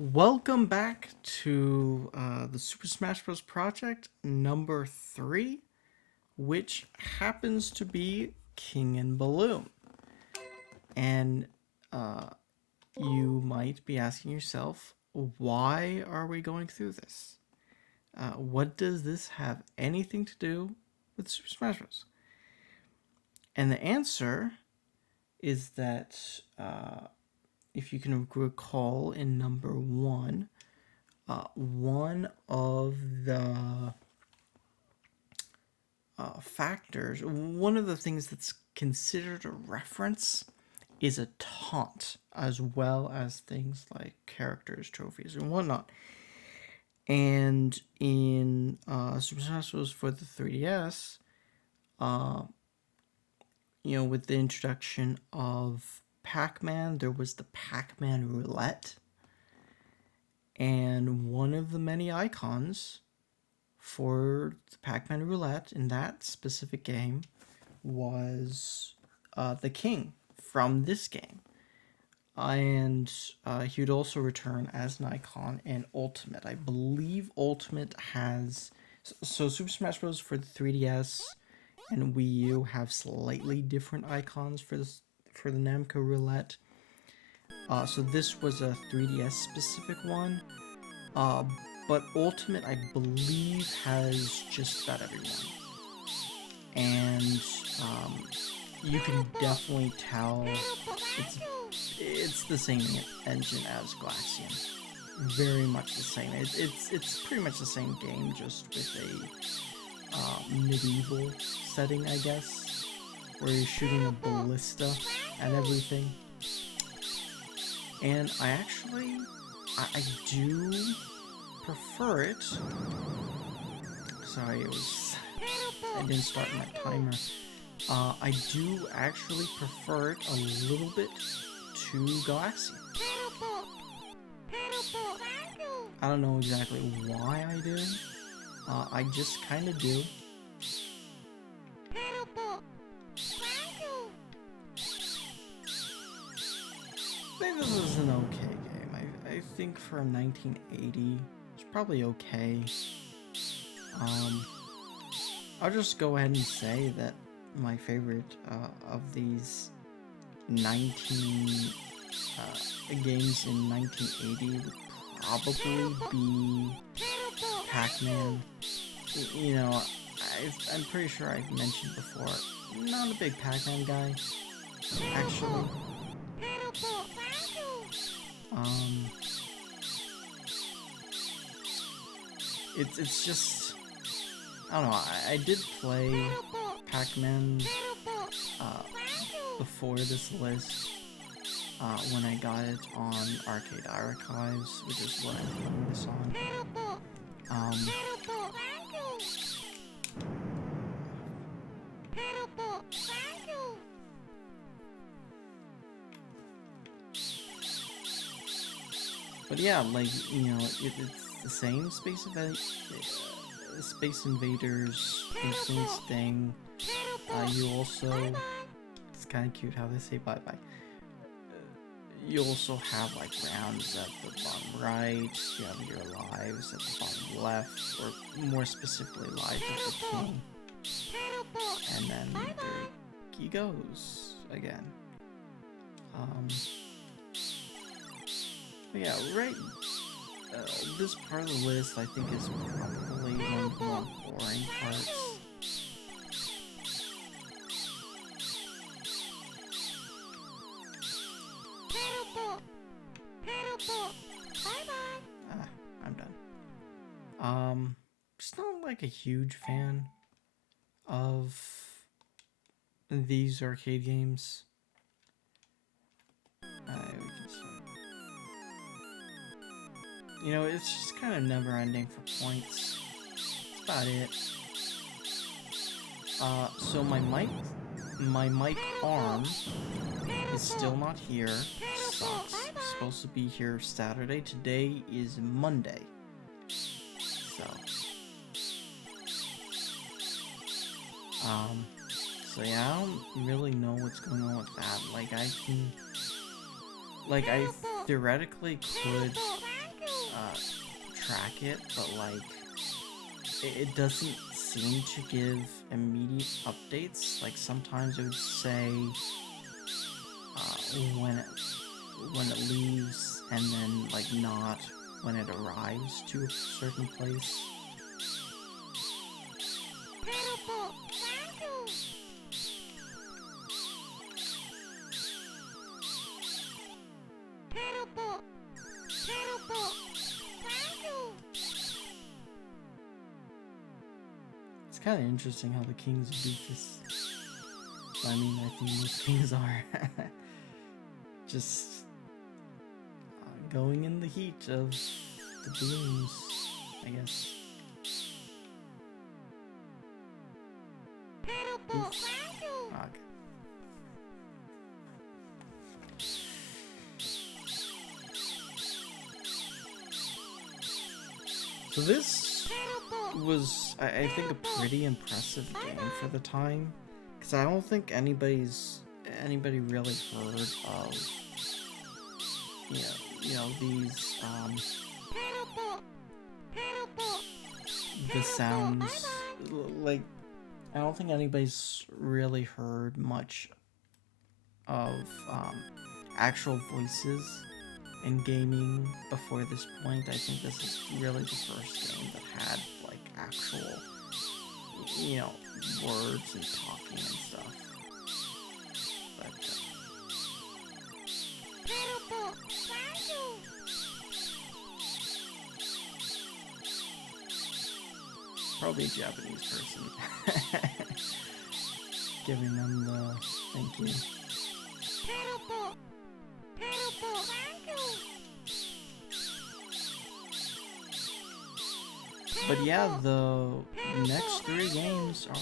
Welcome back to the Super Smash Bros. Project number 3, which happens to be King and Balloon. And uh, you might be asking yourself, why are we going through this? What does this have anything to do with Super Smash Bros? And the answer is that if you can recall in number 1, one of the factors, one of the things that's considered a reference is a taunt, as well as things like characters, trophies, and whatnot. And in Super Smash Bros. For the 3DS, uh, with the introduction of Pac-Man, there was the Pac-Man roulette. And one of the many icons for the Pac-Man roulette in that specific game was the king from this game. And he would also return as an icon in Ultimate. I believe Ultimate has... So Super Smash Bros. For the 3DS and Wii U have slightly different icons for the Namco roulette. So this was a 3DS specific one. But Ultimate, I believe, has just about everyone. And you can definitely tell it's the same engine as Glaxian. Very much the same. It's pretty much the same game, just with a medieval setting, I guess, where you're shooting a ballista and everything. And I do prefer it. Sorry, I didn't start my timer. I do actually prefer it a little bit to Galaxian. I don't know exactly why I do. I just kind of do. I think this is an okay game. I think for 1980, it's probably okay. I'll just go ahead and say that my favorite of these games in 1980 would probably be Pac-Man. I'm pretty sure I've mentioned before, not a big Pac-Man guy, actually. It's just, I don't know, I did play Pac-Man before this list when I got it on Arcade Archives, which is what I'm playing this on. But yeah, it's the same Space Invaders instance thing. You also, it's kind of cute how they say bye-bye. You also have rounds at the bottom right, you have your lives at the bottom left, or more specifically lives at the king. And then there he goes again. But yeah, right. This part of the list I think is probably one of the more boring parts. I'm done. Just not a huge fan of these arcade games. It's just kind of never ending for points. That's about it. So my mic arm is still not here. Sucks. It's supposed to be here Saturday. Today is Monday. So yeah, I don't really know what's going on with that. I theoretically could track it, but like it doesn't seem to give immediate updates. Like sometimes it would say when it leaves, and then like not when it arrives to a certain place. It's kind of interesting how the kings do this. I mean, I think most kings are just going in the heat of the blooms, I guess. Oops. Okay. So this was, I think, a pretty impressive game for the time, because I don't think anybody really heard of these the sounds. Like, I don't think anybody's really heard much of actual voices in gaming before this point. I think this is really the first game that had like actual, words and talking and stuff. But probably a Japanese person giving them the thank you. But yeah, the next 3 games are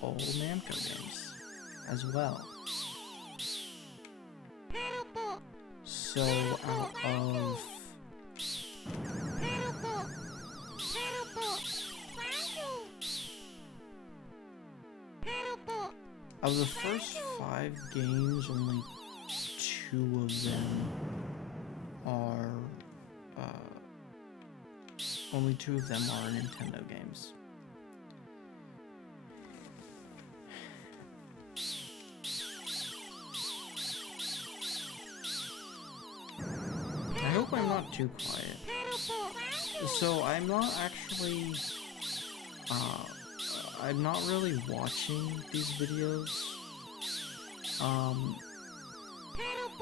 all Namco games as well. So out of the first 5 games, only 2 of them are Nintendo games. I hope I'm not too quiet. So I'm not actually I'm not really watching these videos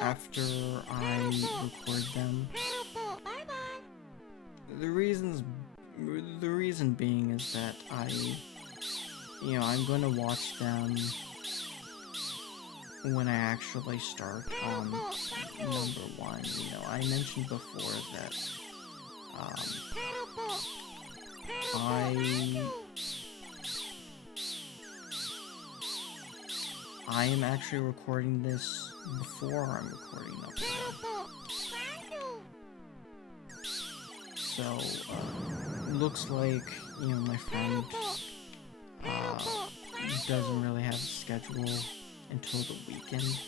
after I record them. The reason being is that I'm going to watch them when I actually start on number 1. I mentioned before that I am actually recording this before I'm recording number 1. So, looks like, my friend doesn't really have a schedule until the weekend.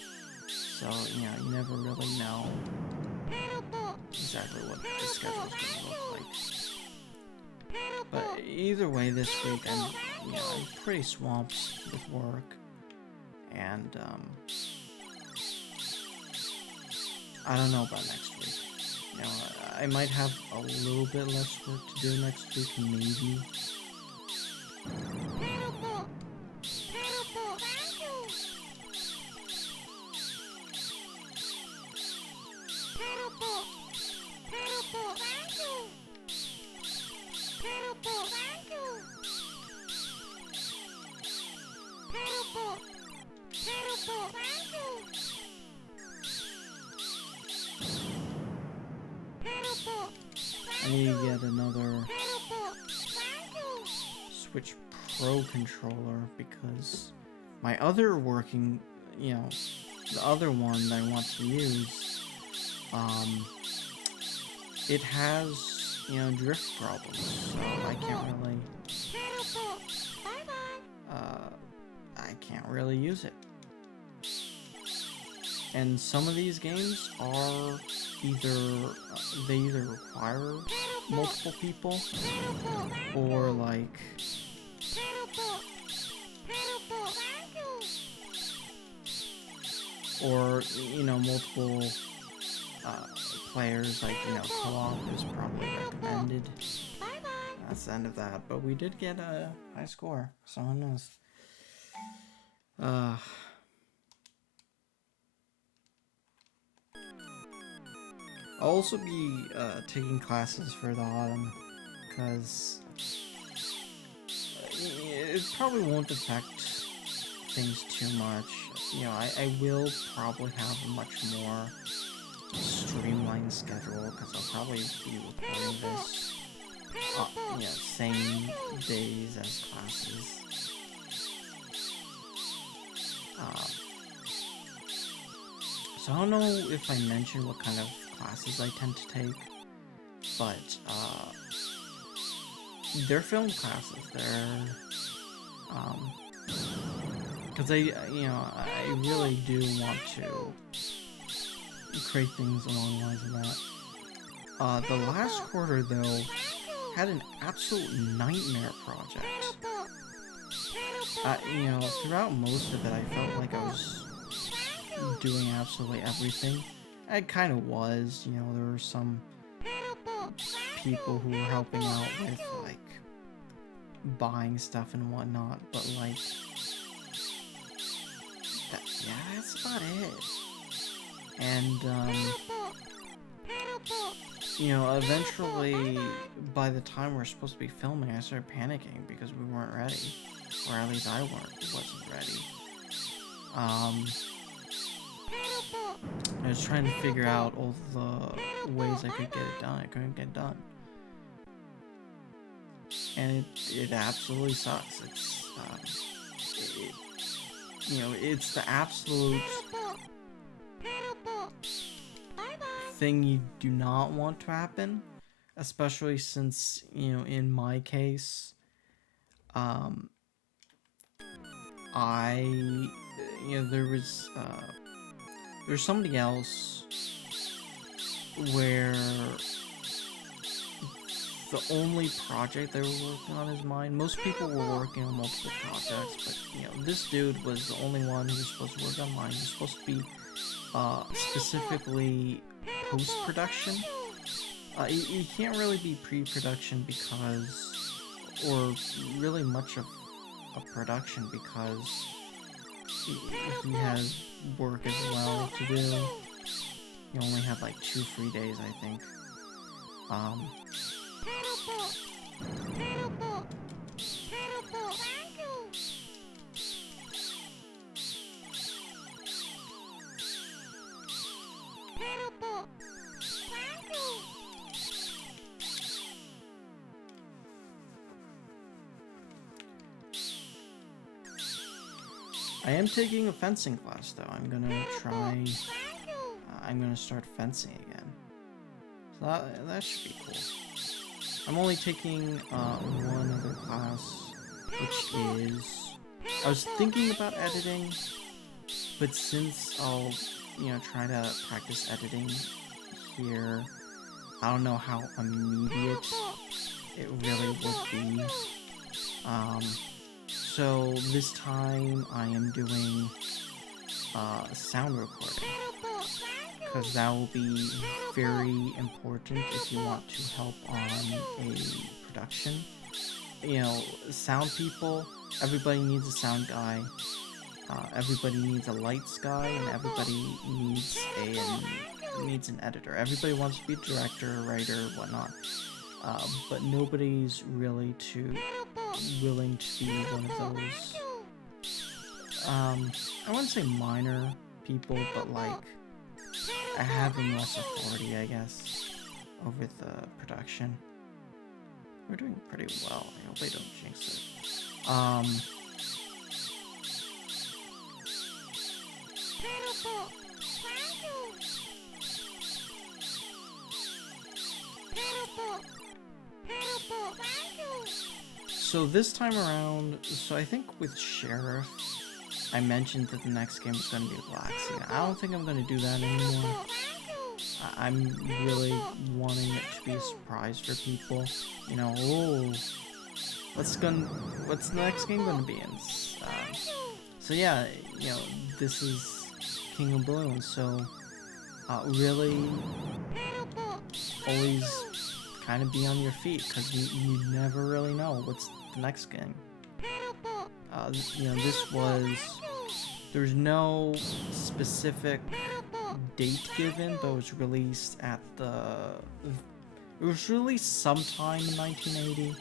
So, you never really know exactly what the schedule's gonna look like. But either way, this week I'm pretty swamped with work. And, I don't know about next week. I might have a little bit less work to do next week, maybe. I need to get another Switch Pro controller because my other working, the other one that I want to use, it has, drift problems, so I can't really use it. And some of these games are they either require multiple people or like multiple players, like co-op is probably recommended. That's the end of that, but we did get a high score, so who knows. I'll also be taking classes for the autumn, because it probably won't affect things too much. I will probably have a much more streamlined schedule, because I'll probably be recording this same days as classes. So I don't know if I mentioned what kind of classes I tend to take, but they're film classes. They're because I really do want to create things along the lines of that. The last quarter though had an absolute nightmare project. Throughout most of it, I felt like I was doing absolutely everything. I kind of was, there were some people who were helping out with, like, buying stuff and whatnot, but, like, that's about it. And, eventually, by the time we're supposed to be filming, I started panicking because we weren't ready. Or at least I wasn't ready. I was trying to figure out all the ways I could get it done. I couldn't get it done. And it absolutely sucks. It's the absolute thing you do not want to happen, especially since, in my case, there's somebody else where the only project they were working on is mine. Most people were working on multiple projects, but this dude was the only one who was supposed to work on mine. He was supposed to be specifically post-production. He can't really be pre-production because, or really much of a production, because he has work as well to do. He only had like 2 free days, I think. I am taking a fencing class though. I'm gonna start fencing again. So that should be cool. I'm only taking one other class, which is, I was thinking about editing, but since I'll, try to practice editing here, I don't know how immediate it really would be. So this time I am doing sound recording, because that will be very important if you want to help on a production. Sound people, everybody needs a sound guy, everybody needs a lights guy, and everybody needs an editor. Everybody wants to be a director, writer, whatnot, but nobody's really too willing to be one of those, I wouldn't say minor people, but like having less authority, I guess, over the production. We're doing pretty well. I hope I don't jinx it. So this time around, I think with Sheriff, I mentioned that the next game was going to be relaxing. I don't think I'm going to do that anymore. I'm really wanting it to be a surprise for people. You know, oh, what's the next game going to be? And so yeah, you know, this is King of Balloons. So really, always kind of be on your feet because you never really know what's the next game. You know, there's no specific date given, but it was released it was released sometime in 1980.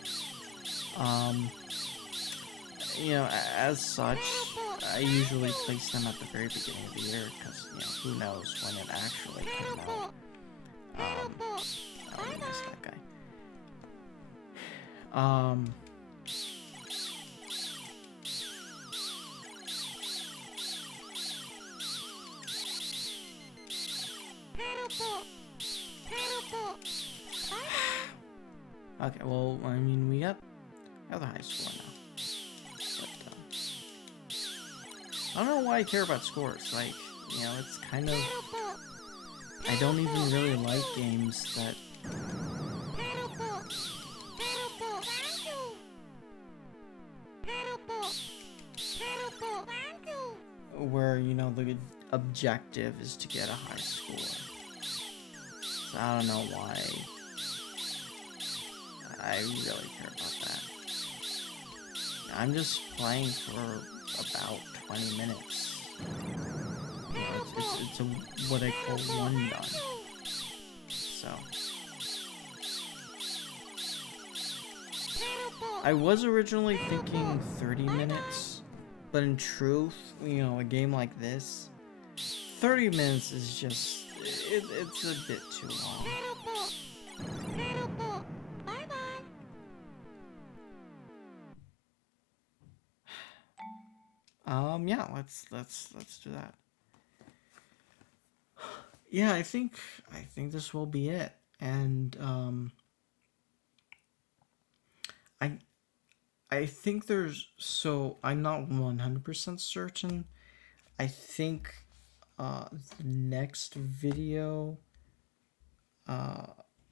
You know, as such, I usually place them at the very beginning of the year because, you know, who knows when it actually came out. Oh, I missed that guy. Okay, well, I mean, we got the high score now. But, I don't know why I care about scores. Like, you know, it's kind of... I don't even really like games that... where, you know, the objective is to get a high score. So I don't know why I really care about that. I'm just playing for about 20 minutes. You know, it's what I call one done. So I was originally thinking 30 minutes, but in truth, you know, a game like this, 30 minutes is just, it's a bit too long. Yeah, let's do that. Yeah, I think this will be it. And I think I'm not 100% certain. I think the next video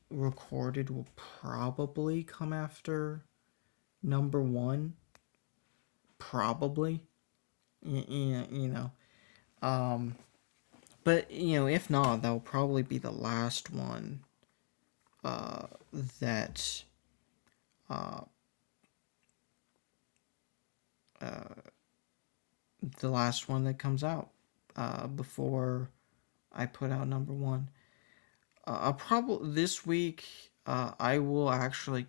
recorded will probably come after number 1. Probably. You know. But, you know, if not, that'll probably be the last one that the last one that comes out before I put out number 1. I'll probably this week I will actually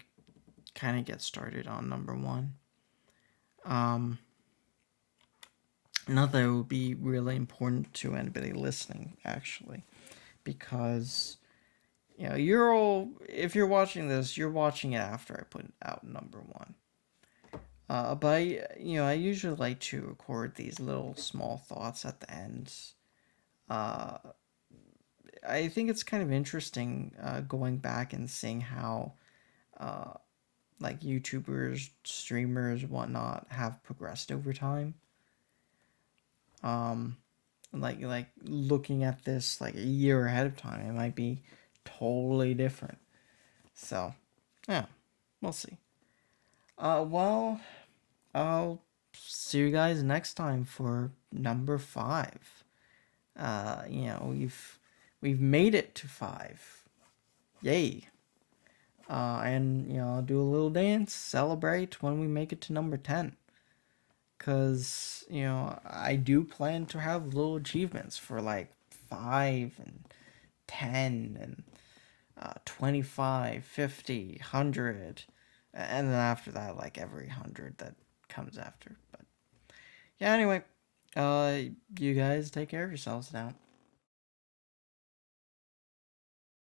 kind of get started on number 1. Not that it would be really important to anybody listening, actually, because you know if you're watching this, you're watching it after I put out number 1. But I usually like to record these little small thoughts at the end. I think it's kind of interesting going back and seeing how like YouTubers, streamers, whatnot have progressed over time. Like looking at this like a year ahead of time, it might be totally different. So, yeah, we'll see. Well, I'll see you guys next time for number 5. You know, we've made it to 5. Yay. And you know, I'll do a little dance, celebrate when we make it to number 10. Cause, you know, I do plan to have little achievements for like 5 and 10 and 25, 50, 100, and then after that, like every 100 that comes after. But yeah, anyway, you guys take care of yourselves now.